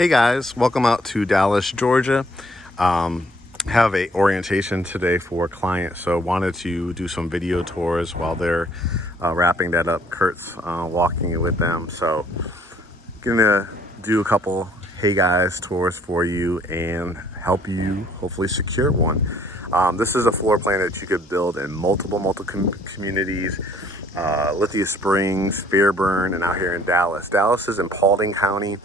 Hey guys, welcome out to Dallas, Georgia. Have a orientation today for a client, so wanted to do some video tours while they're wrapping that up. Curt's walking with them, so gonna do a couple hey guys tours for you and help you hopefully secure one. This is a floor plan that you could build in multiple communities. Lithia Springs, Fairburn, and out here in Dallas. Dallas is in Paulding County.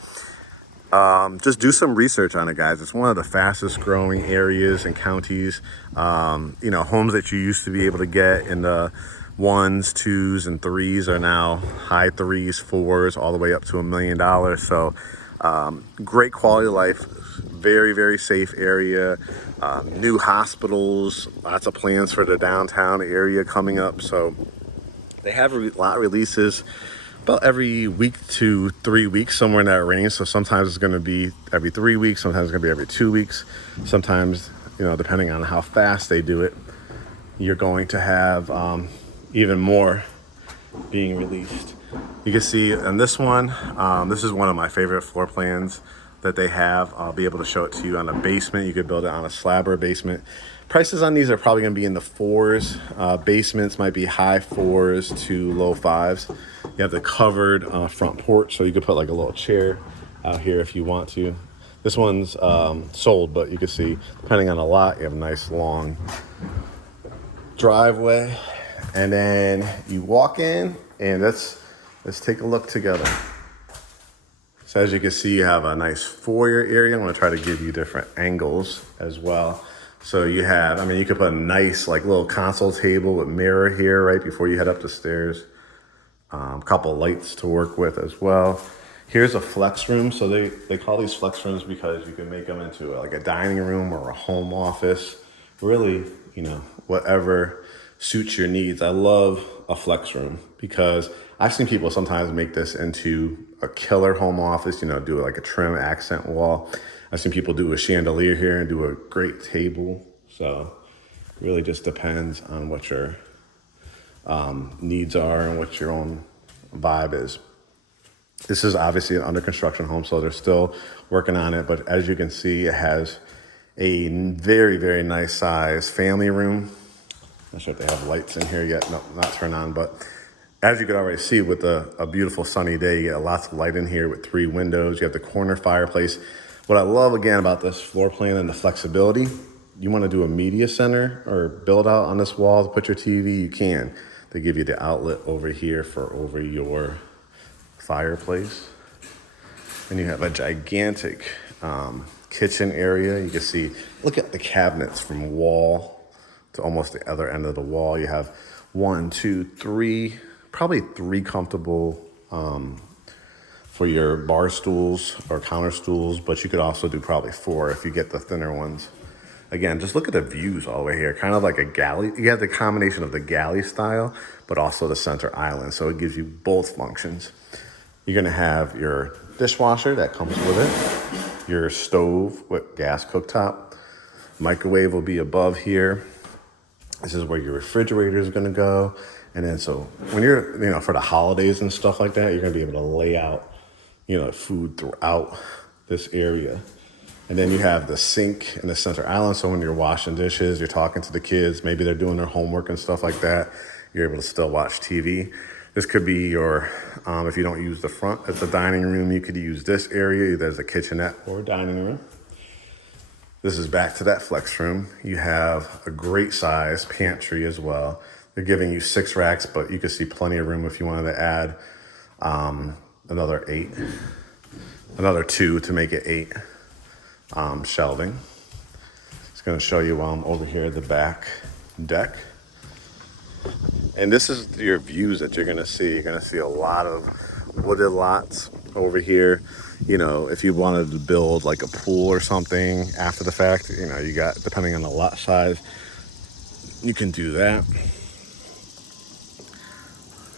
Just do some research on it, guys. It's one of the fastest growing areas and counties. Homes that you used to be able to get in the 1s, 2s, and 3s are now high 3s, 4s, all the way up to $1 million. So great quality of life, very safe area. New hospitals, lots of plans for the downtown area coming up. So they have a lot of releases about every week to 3 weeks, somewhere in that range. So sometimes it's going to be every 3 weeks, sometimes it's going to be every 2 weeks. Sometimes, depending on how fast they do it, you're going to have even more being released. You can see on this one, this is one of my favorite floor plans that they have. I'll be able to show it to you on a basement. You could build it on a slab or a basement. Prices on these are probably going to be in the 4s. Basements might be high 4s to low 5s. You have the covered front porch, so you could put like a little chair out here if you want to. This one's sold, but you can see, depending on the lot, you have a nice long driveway. And then you walk in, and let's take a look together. So as you can see, you have a nice foyer area. I'm going to try to give you different angles as well. So you have, you could put a nice like little console table with mirror here right before you head up the stairs. A couple lights to work with as well. Here's a flex room. So they call these flex rooms because you can make them into like a dining room or a home office. Really, whatever suits your needs. I love a flex room because I've seen people sometimes make this into a killer home office, do like a trim accent wall. I've seen people do a chandelier here and do a great table. So it really just depends on what your needs are and what your own vibe is. This is obviously an under construction home, so they're still working on it. But as you can see, it has a very nice size family room. Not sure if they have lights in here yet. No, not turned on, but as you can already see with a beautiful sunny day, you get lots of light in here with 3 windows. You have the corner fireplace. What I love again about this floor plan and the flexibility, you want to do a media center or build out on this wall to put your TV, you can. They give you the outlet over here for over your fireplace. And you have a gigantic kitchen area. You can see, look at the cabinets from wall to almost the other end of the wall. You have 1, 2, 3, probably 3 comfortable for your bar stools or counter stools, but you could also do probably 4 if you get the thinner ones. Again, just look at the views all the way here, kind of like a galley. You have the combination of the galley style, but also the center island, so it gives you both functions. You're gonna have your dishwasher that comes with it, your stove with gas cooktop, microwave will be above here. This is where your refrigerator is gonna go. And then so when you're, for the holidays and stuff like that, you're gonna be able to lay out, food throughout this area. And then you have the sink in the center island. So when you're washing dishes, you're talking to the kids, maybe they're doing their homework and stuff like that, you're able to still watch TV. This could be your, if you don't use the front as a dining room, you could use this area either as a kitchenette or a dining room. This is back to that flex room. You have a great size pantry as well. They're giving you 6 racks, but you can see plenty of room if you wanted to add another 2 to make it 8 shelving. It's going to show you while I'm over here at the back deck. And this is your views that you're going to see. You're going to see a lot of wooded lots over here. If you wanted to build like a pool or something after the fact, you got, depending on the lot size, you can do that.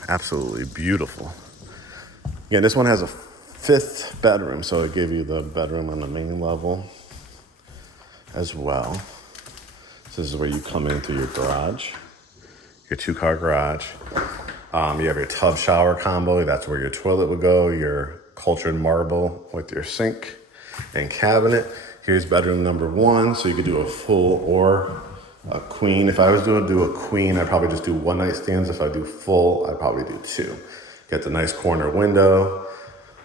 Absolutely beautiful. Again, this one has a 5th bedroom, so it gave you the bedroom on the main level as well. So this is where you come in through your garage, your 2-car garage. You have your tub shower combo. That's where your toilet would go, your cultured marble with your sink. and cabinet. Here's bedroom number 1, so you could do a full or a queen. If I was going to do a queen, I'd probably just do one night stands. If I do full, I'd probably do 2. Got the nice corner window,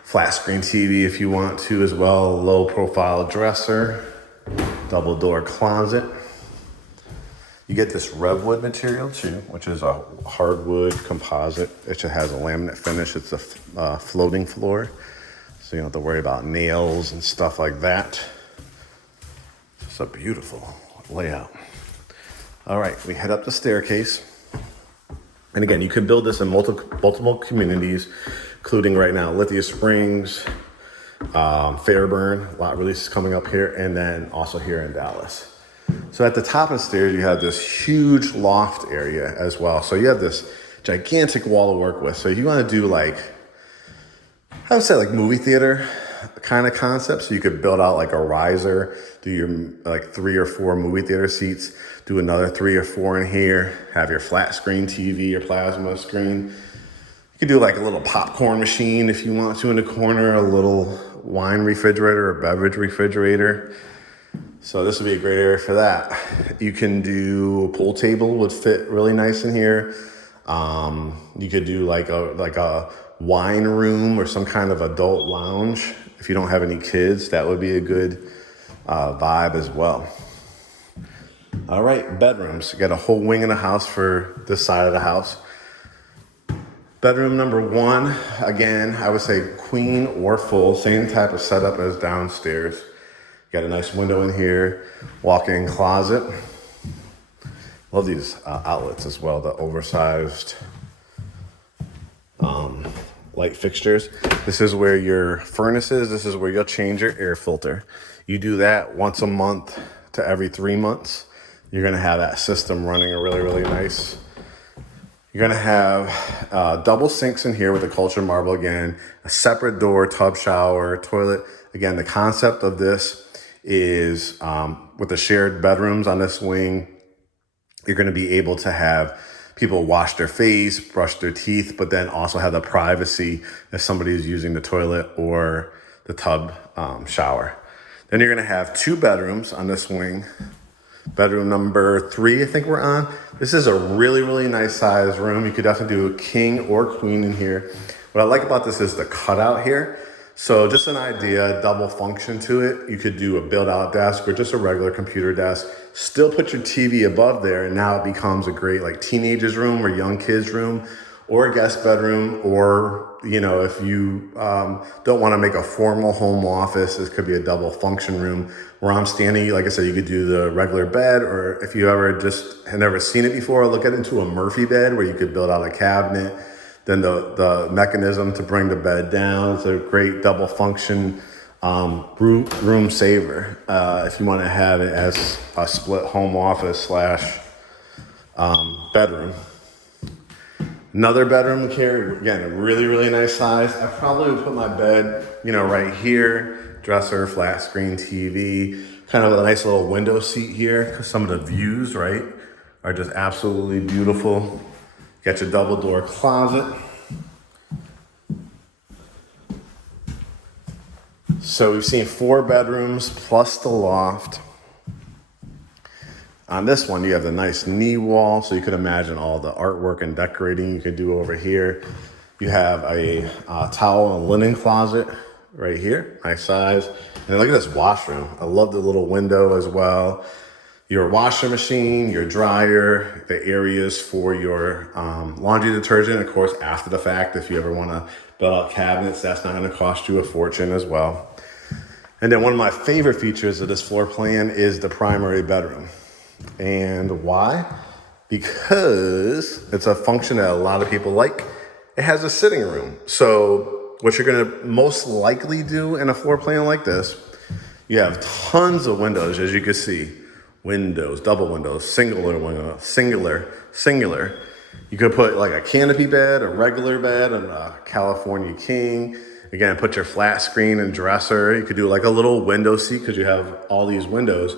flat screen TV if you want to as well, low profile dresser, double door closet. You get this redwood material too, which is a hardwood composite. It just has a laminate finish. It's a floating floor, so you don't have to worry about nails and stuff like that. It's a beautiful layout. All right, we head up the staircase. And again, you can build this in multiple communities, including right now Lithia Springs, Fairburn, lot releases coming up here, and then also here in Dallas. So at the top of the stairs, you have this huge loft area as well. So you have this gigantic wall to work with. So you want to do like, I would say like movie theater kind of concept. So you could build out like a riser, do your like 3 or 4 movie theater seats, do another 3 or 4 in here, have your flat screen TV, your plasma screen. You could do like a little popcorn machine if you want to in the corner, a little wine refrigerator or beverage refrigerator. So this would be a great area for that. You can do a pool table, would fit really nice in here. You could do like a wine room or some kind of adult lounge. If you don't have any kids, that would be a good vibe as well. All right, bedrooms. You got a whole wing in the house for this side of the house. Bedroom number 1, again, I would say queen or full, same type of setup as downstairs. Got a nice window in here, walk-in closet. Love these outlets as well, the oversized light fixtures. This is where your furnace is. This is where you'll change your air filter. You do that once a month to every 3 months. You're gonna have that system running really, really nice. You're gonna have double sinks in here with a cultured marble again, a separate door, tub, shower, toilet. Again, the concept of this is with the shared bedrooms on this wing, you're going to be able to have people wash their face, brush their teeth, but then also have the privacy if somebody is using the toilet or the tub shower. Then you're going to have 2 bedrooms on this wing. Bedroom number 3, I think we're on. This is a really, really nice size room. You could definitely do a king or queen in here. What I like about this is the cutout here. So just an idea, double function to it. You could do a build out desk or just a regular computer desk. Still put your TV above there, and now it becomes a great like teenagers room or young kids room or a guest bedroom, or, you know, if you don't want to make a formal home office, this could be a double function room where I'm standing. Like I said, you could do the regular bed, or if you ever just have never seen it before, look at it into a Murphy bed where you could build out a cabinet, then the mechanism to bring the bed down. It's a great double function room saver if you want to have it as a split home office slash bedroom. Another bedroom here, again, a really, really nice size. I probably would put my bed, you know, right here, dresser, flat screen TV, kind of a nice little window seat here, because some of the views, right, are just absolutely beautiful. Got your double door closet. So we've seen 4 bedrooms plus the loft. On this one, you have the nice knee wall, so you could imagine all the artwork and decorating you could do over here. You have a towel and linen closet right here, nice size. And look at this washroom. I love the little window as well. Your washer machine, your dryer, the areas for your laundry detergent, of course, after the fact. If you ever want to build out cabinets, that's not going to cost you a fortune as well. And then one of my favorite features of this floor plan is the primary bedroom. And why? Because it's a function that a lot of people like. It has a sitting room. So what you're going to most likely do in a floor plan like this, you have tons of windows, as you can see. Windows, double windows, singular window, singular. You could put like a canopy bed, a regular bed, and a California king. Again, put your flat screen and dresser. You could do like a little window seat because you have all these windows.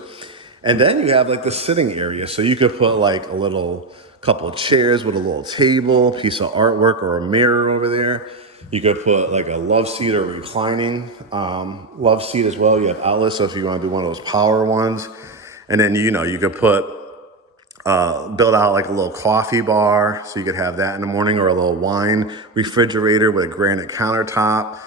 And then you have like the sitting area. So you could put like a couple of chairs with a little table, piece of artwork or a mirror over there. You could put like a love seat or reclining love seat as well. You have outlets, so if you want to do one of those power ones. And then, you know, you could put, build out like a little coffee bar, so you could have that in the morning, or a little wine refrigerator with a granite countertop.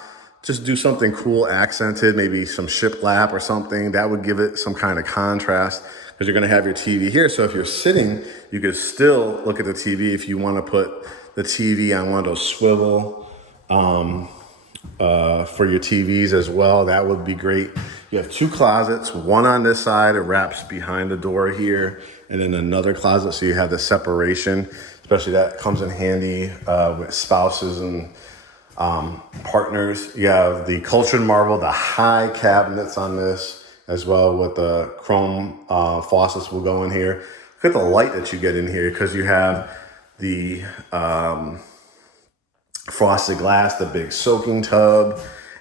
Just do something cool, accented, maybe some shiplap or something. That would give it some kind of contrast, because you're gonna have your TV here. So if you're sitting, you could still look at the TV if you wanna put the TV on one of those swivel for your TVs as well. That would be great. You have two closets, one on this side, it wraps behind the door here, and then another closet, so you have the separation. Especially that comes in handy with spouses and partners. You have the cultured marble, the high cabinets on this as well, with the chrome faucets will go in here. Look at the light that you get in here, because you have the frosted glass, the big soaking tub,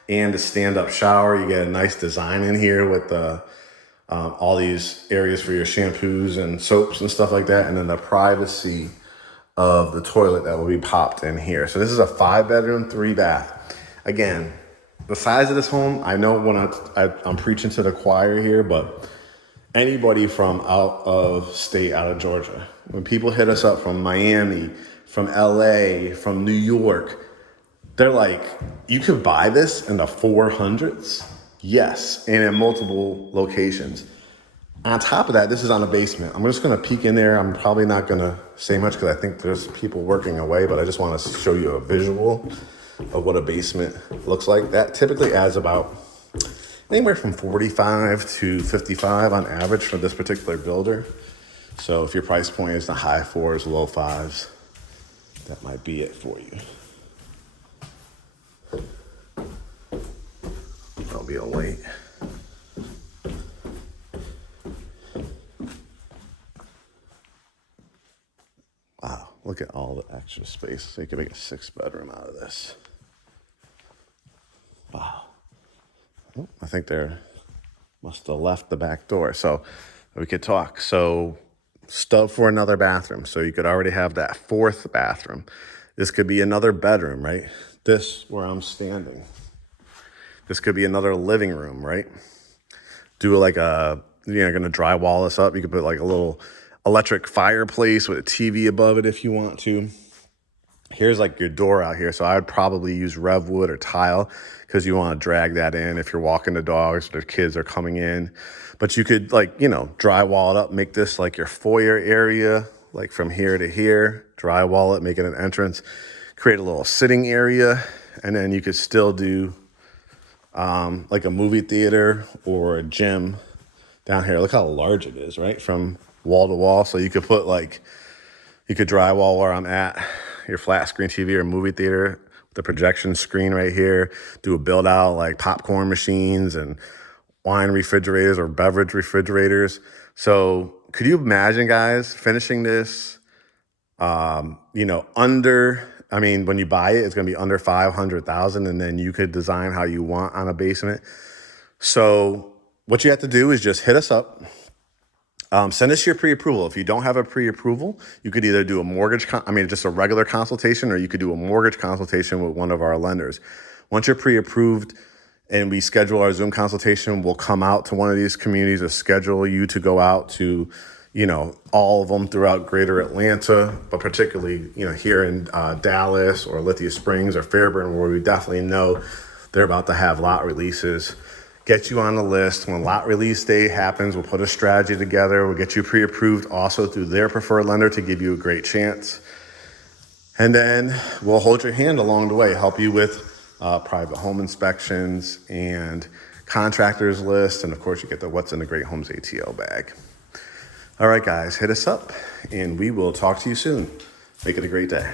and the stand-up shower. You get a nice design in here with the all these areas for your shampoos and soaps and stuff like that, and then the privacy of the toilet that will be popped in here. So this is a 5-bedroom, 3-bath. Again, the size of this home, I know when I'm preaching to the choir here, but anybody from out of state, out of Georgia, when people hit us up from Miami, from LA, from New York, they're like, you could buy this in the 400s? Yes, and in multiple locations. On top of that, this is on a basement. I'm just gonna peek in there. I'm probably not gonna say much because I think there's people working away, but I just wanna show you a visual of what a basement looks like. That typically adds about anywhere from 45 to 55 on average for this particular builder. So if your price point is the high 4s, low 5s, that might be it for you. I'll be a wait. Wow, look at all the extra space. So you can make a 6-bedroom out of this. Wow. Oh, I think they must have left the back door, so we could talk. So stub for another bathroom. So you could already have that 4th bathroom. This could be another bedroom, right? This, where I'm standing. This could be another living room, right? Do like a, you're gonna drywall this up. You could put like a little electric fireplace with a TV above it if you want to. Here's like your door out here. So I would probably use rev wood or tile, because you want to drag that in if you're walking the dogs or the kids are coming in. But you could, like, you know, drywall it up, make this like your foyer area, like from here to here, drywall it, make it an entrance, create a little sitting area, and then you could still do like a movie theater or a gym down here. Look how large it is, right? From wall to wall. So you could put like, you could drywall where I'm at, your flat screen TV or movie theater, the projection screen right here, do a build out like popcorn machines and wine refrigerators or beverage refrigerators. So could you imagine, guys, finishing this, you know, under, I mean, when you buy it, it's going to be under 500,000, and then you could design how you want on a basement. So what you have to do is just hit us up. Send us your pre-approval. If you don't have a pre-approval, you could either do a mortgage, just a regular consultation, or you could do a mortgage consultation with one of our lenders. Once you're pre-approved and we schedule our Zoom consultation, we'll come out to one of these communities or schedule you to go out to, you know, all of them throughout greater Atlanta, but particularly, you know, here in Dallas or Lithia Springs or Fairburn, where we definitely know they're about to have lot releases. Get you on the list. When lot release day happens, we'll put a strategy together. We'll get you pre-approved also through their preferred lender to give you a great chance. And then we'll hold your hand along the way, help you with private home inspections and contractors list. And of course, you get the What's in the Great Homes ATL bag. All right, guys, hit us up and we will talk to you soon. Make it a great day.